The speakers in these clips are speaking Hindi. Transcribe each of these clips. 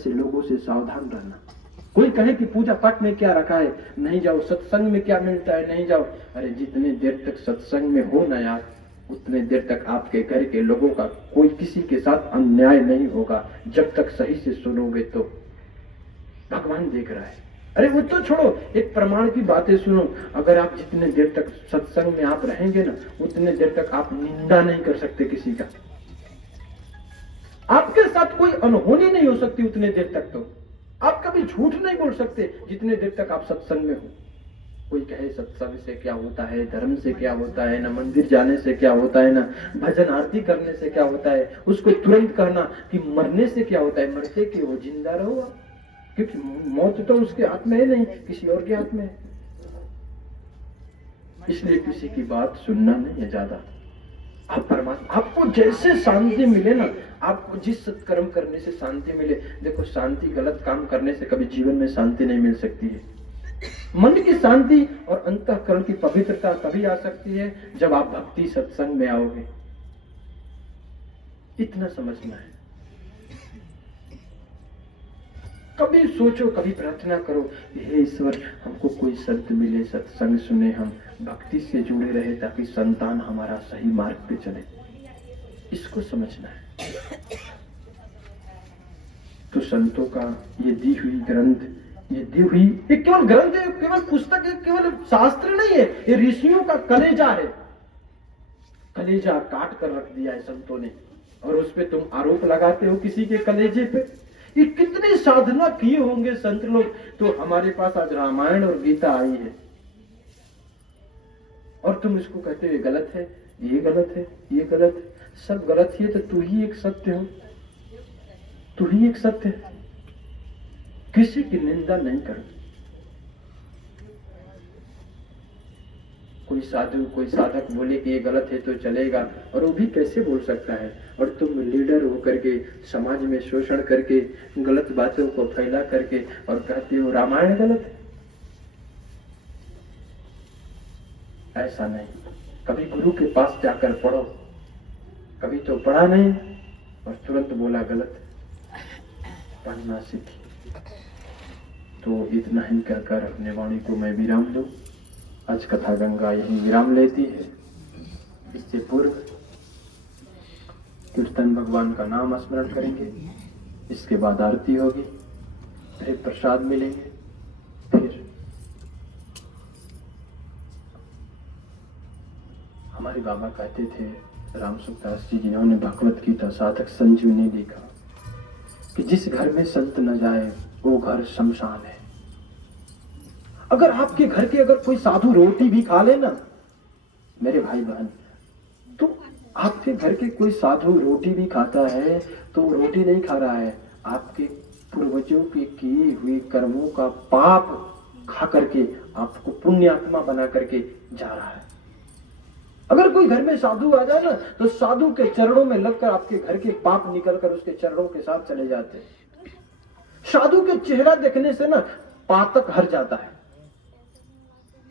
ऐसे लोगों से सावधान रहना। कोई कहे कि पूजा पाठ में क्या रखा है, नहीं जाओ। सत्संग में क्या मिलता है, नहीं जाओ। अरे जितनी देर तक सत्संग में हो ना यार, उतने देर तक आपके घर के लोगों का कोई किसी के साथ अन्याय नहीं होगा। जब तक सही से सुनोगे तो भगवान देख रहा है। अरे वो तो छोड़ो, एक प्रमाण की बातें सुनो। अगर आप जितने देर तक सत्संग में आप रहेंगे ना, उतने देर तक आप निंदा नहीं कर सकते किसी का। आपके साथ कोई अनहोनी नहीं हो सकती उतने देर तक। तो आप कभी झूठ नहीं बोल सकते जितने देर तक आप सत्संग में हो। कोई कहे सत्संग से क्या होता है, धर्म से क्या होता है, ना मंदिर जाने से क्या होता है, ना भजन आरती करने से क्या होता है, उसको तुरंत कहना कि मरने से क्या होता है। मरते कि वो जिंदा रहो, क्योंकि मौत तो उसके हाथ में है नहीं, किसी और के हाथ में है। इसलिए किसी की बात सुनना नहीं है ज्यादा। आप परमात्मा, आपको जैसे शांति मिले ना, आपको जिस सत्कर्म करने से शांति मिले। देखो शांति गलत काम करने से कभी जीवन में शांति नहीं मिल सकती है। मन की शांति और अंतःकरण की पवित्रता तभी आ सकती है जब आप भक्ति सत्संग में आओगे। इतना समझना है। कभी सोचो, कभी प्रार्थना करो, हे ईश्वर हमको कोई संत मिले, सत्संग सुने, हम भक्ति से जुड़े रहे ताकि संतान हमारा सही मार्ग पे चले। इसको समझना है। तो संतों का ये दी हुई ग्रंथ, ये दी हुई, ये केवल ग्रंथ है, केवल पुस्तक है, केवल शास्त्र नहीं है। ये ऋषियों का कलेजा है। कलेजा काट कर रख दिया है संतों ने, और उस पे तुम आरोप लगाते हो किसी के कलेजे पे। ये कितनी साधना किए होंगे संत लोग, तो हमारे पास आज रामायण और गीता आई है, और तुम इसको कहते हो ये गलत है, ये गलत है, ये गलत है। सब गलत ही है तो तू ही एक सत्य हो, तू ही एक सत्य है। किसी की निंदा नहीं करो। कोई साधु, कोई साधक बोले कि ये गलत है तो चलेगा, और वो भी कैसे बोल सकता है। और तुम लीडर होकर के समाज में शोषण करके, गलत बातों को फैला करके और कहते हो रामायण गलत है। ऐसा नहीं। कभी गुरु के पास जाकर पढ़ो। कभी तो पढ़ा नहीं और तुरंत बोला गलत है। पढ़ना सीखिए। तो इतना ही कहकर अपने वाणी को मैं विराम दूं। आज कथा गंगा यही विराम लेती है। इससे पूर्व कीर्तन, भगवान का नाम स्मरण करेंगे, इसके बाद आरती होगी, फिर प्रसाद मिलेंगे, फिर हमारे बाबा कहते थे, राम सुखदास जी, जिन्होंने भगवत गीता साधक संजीवनी लिखा, कि जिस घर में संत न जाए वो घर शमशान है। अगर आपके घर के अगर कोई साधु रोटी भी खा ले ना मेरे भाई बहन, तो आपके घर के कोई साधु रोटी भी खाता है तो रोटी नहीं खा रहा है, आपके पूर्वजों के किए हुए कर्मों का पाप खा करके आपको पुण्य आत्मा बना करके जा रहा है। अगर कोई घर में साधु आ जाए ना, तो साधु के चरणों में लगकर आपके घर के पाप निकलकर उसके चरणों के साथ चले जाते हैं। साधु के चेहरा देखने से ना पातक हर जाता है,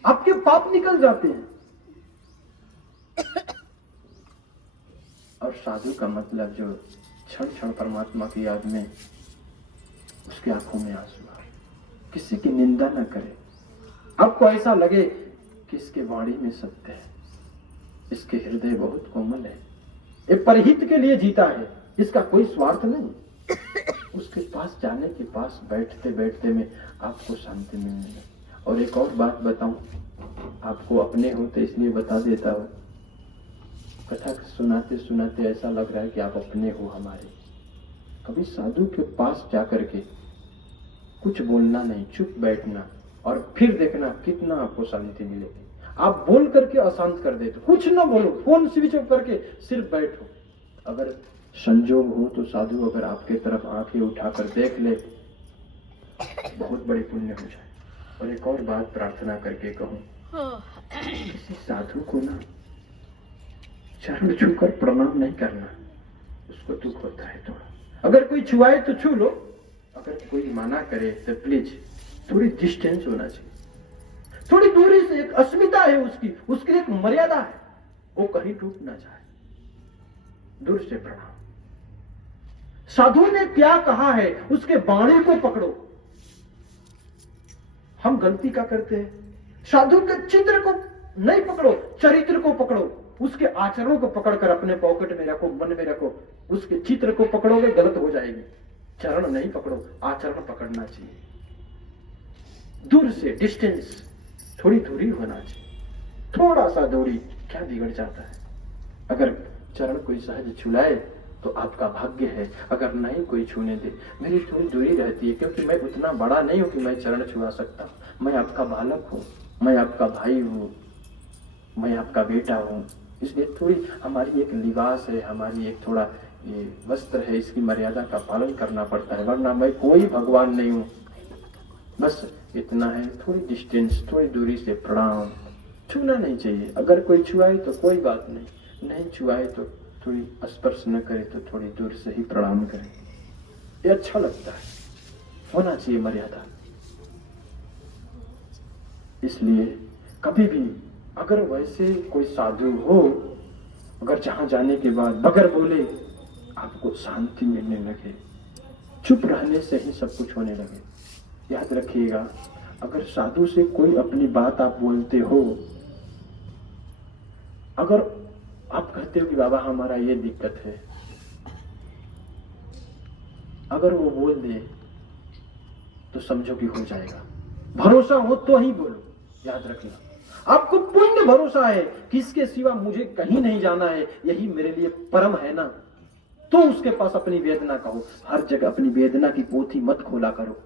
आपके पाप निकल जाते हैं। और साधु का मतलब जो क्षण क्षण परमात्मा की याद में उसकी आंखों में आंसू आए, किसी की निंदा न करे, आपको ऐसा लगे कि इसके वाणी में सत्य है, इसके हृदय बहुत कोमल है, ये परहित के लिए जीता है, इसका कोई स्वार्थ नहीं। उसके पास जाने के पास बैठते बैठते में आपको शांति मिलने लगी। और एक और बात बताऊं, आपको अपने होते इसलिए बता देता हूं, कथा सुनाते सुनाते ऐसा लग रहा है कि आप अपने हो हमारे। कभी साधु के पास जाकर के कुछ बोलना नहीं, चुप बैठना, और फिर देखना कितना आपको शांति मिलेगी। आप बोल करके अशांत कर देते, कुछ ना बोलो, फोन स्विच ऑफ करके सिर्फ बैठो। अगर संजोग हो तो साधु अगर आपके तरफ आंखें उठाकर देख ले, बहुत बड़ी पुण्य हो जाए। और एक और बात प्रार्थना करके कहूं, किसी साधु को ना चरण छूकर प्रणाम नहीं करना, उसको दुख होता है थोड़ा। अगर कोई छुआए तो छू लो, अगर कोई मना करे तो प्लीज थोड़ी डिस्टेंस होना चाहिए, थोड़ी दूरी से। एक अस्मिता है उसकी एक मर्यादा है, वो कहीं टूट ना जाए। दूर से प्रणाम। साधु ने क्या कहा है उसके बाणी को पकड़ो। हम गलती क्या करते हैं, साधु के चित्र को नहीं पकड़ो, चरित्र को पकड़ो, उसके आचरणों को पकड़कर अपने पॉकेट में रखो, मन में रखो। उसके चित्र को पकड़ोगे गलत हो जाएगी। चरण नहीं पकड़ो, आचरण पकड़ना चाहिए। दूर से डिस्टेंस, थोड़ी दूरी होना चाहिए, थोड़ा सा दूरी, क्या बिगड़ जाता है। अगर चरण कोई सहज छुलाए तो आपका भाग्य है, अगर नहीं कोई छूने दे। मेरी थोड़ी दूरी रहती है क्योंकि मैं उतना बड़ा नहीं हूं कि मैं चरण छुआ सकता हूं। मैं आपका बालक हूं, मैं आपका भाई हूं, मैं आपका बेटा हूं। इसलिए थोड़ी हमारी एक लिबास है, हमारी एक थोड़ा ये वस्त्र है, इसकी मर्यादा का पालन करना पड़ता है, वरना मैं कोई भगवान नहीं हूं। बस इतना है, थोड़ी डिस्टेंस, थोड़ी दूरी से प्रणाम। छूना नहीं चाहिए, अगर कोई छुआए तो कोई बात नहीं, नहीं छुआए तो थोड़ी स्पर्श न करे तो थोड़ी दूर से ही प्रणाम करें। ये अच्छा लगता है, होना चाहिए मर्यादा। इसलिए कभी भी अगर वैसे कोई साधु हो, अगर जहां जाने के बाद बगैर बोले आपको शांति मिलने लगे, चुप रहने से ही सब कुछ होने लगे, याद रखिएगा। अगर साधु से कोई अपनी बात आप बोलते हो, अगर आप कहते हो कि बाबा हमारा ये दिक्कत है, अगर वो बोल दे तो समझो कि हो जाएगा। भरोसा हो तो ही बोलो, याद रखना। आपको पूर्ण भरोसा है कि इसके सिवा मुझे कहीं नहीं जाना है, यही मेरे लिए परम है ना, तो उसके पास अपनी वेदना कहो। हर जगह अपनी वेदना की पोथी मत खोला करो।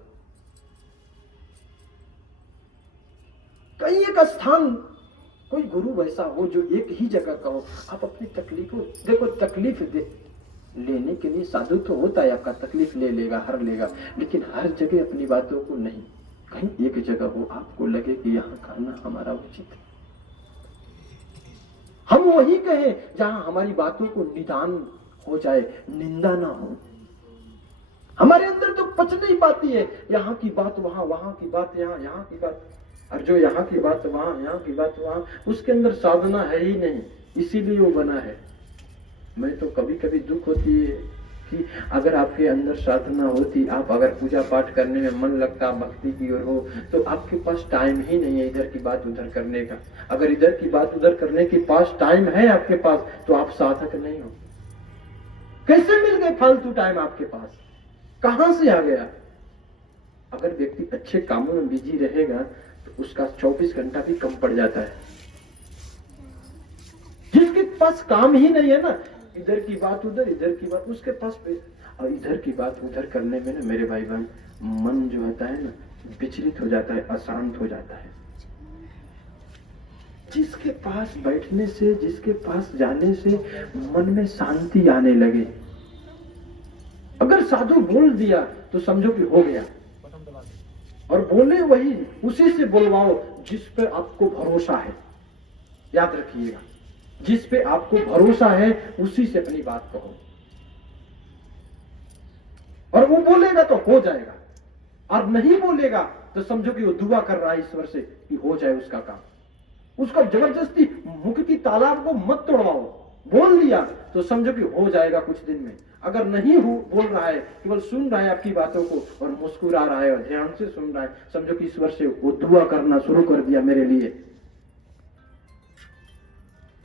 कहीं एक स्थान, कोई गुरु वैसा हो जो एक ही जगह का हो, आप अपनी तकलीफ को देखो। तकलीफ लेने के लिए साधु तो होता है, आपका तकलीफ ले लेगा, हर लेगा, लेकिन हर जगह अपनी बातों को नहीं। कहीं एक जगह हो, आपको लगे कि यहां करना हमारा उचित है, हम वही कहें जहां हमारी बातों को निदान हो जाए, निंदा ना हो। हमारे अंदर तो पच नहीं पाती है, यहाँ की बात वहां, वहां की बात यहाँ, यहाँ की बात, और जो यहाँ की बात वहां, यहाँ की बात वहां, उसके अंदर साधना है ही नहीं, इसीलिए वो बना है। मैं तो कभी कभी दुख होती है कि अगर आपके अंदर साधना होती, आप अगर पूजा पाठ करने में मन लगता, भक्ति की ओर हो, तो आपके पास टाइम ही नहीं है इधर की बात उधर करने का। अगर इधर की बात उधर करने के पास टाइम है आपके पास, तो आप साधक नहीं हो। कैसे मिल गए फालतू टाइम आपके पास, कहां से आ गया? अगर व्यक्ति अच्छे कामों में बिजी रहेगा तो उसका 24 घंटा भी कम पड़ जाता है। जिसके पास काम ही नहीं है ना, इधर की बात उधर, इधर की बात, उसके पास और इधर की बात उधर करने में ना मेरे भाई बहन, मन जो होता है ना विचलित हो जाता है, अशांत हो जाता है। जिसके पास बैठने से, जिसके पास जाने से मन में शांति आने लगे। अगर साधु बोल दिया तो समझो कि हो गया, और बोले वही, उसी से बोलवाओ जिस पर आपको भरोसा है। याद रखिएगा, जिस पे आपको भरोसा है उसी से अपनी बात कहो, और वो बोलेगा तो हो जाएगा, और नहीं बोलेगा तो समझो कि वो दुआ कर रहा है ईश्वर से कि हो जाए उसका काम। उसका जबरदस्ती मुख की तालाब को मत तोड़वाओ। बोल दिया तो समझो कि हो जाएगा कुछ दिन में। अगर नहीं बोल रहा है, केवल सुन रहा है आपकी बातों को और मुस्कुरा रहा है और ध्यान से सुन रहा है, समझो कि ईश्वर से वो दुआ करना शुरू कर दिया मेरे लिए।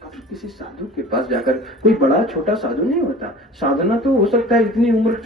कभी किसी साधु के पास जाकर, कोई बड़ा छोटा साधु नहीं होता, साधना तो हो सकता है इतनी उम्र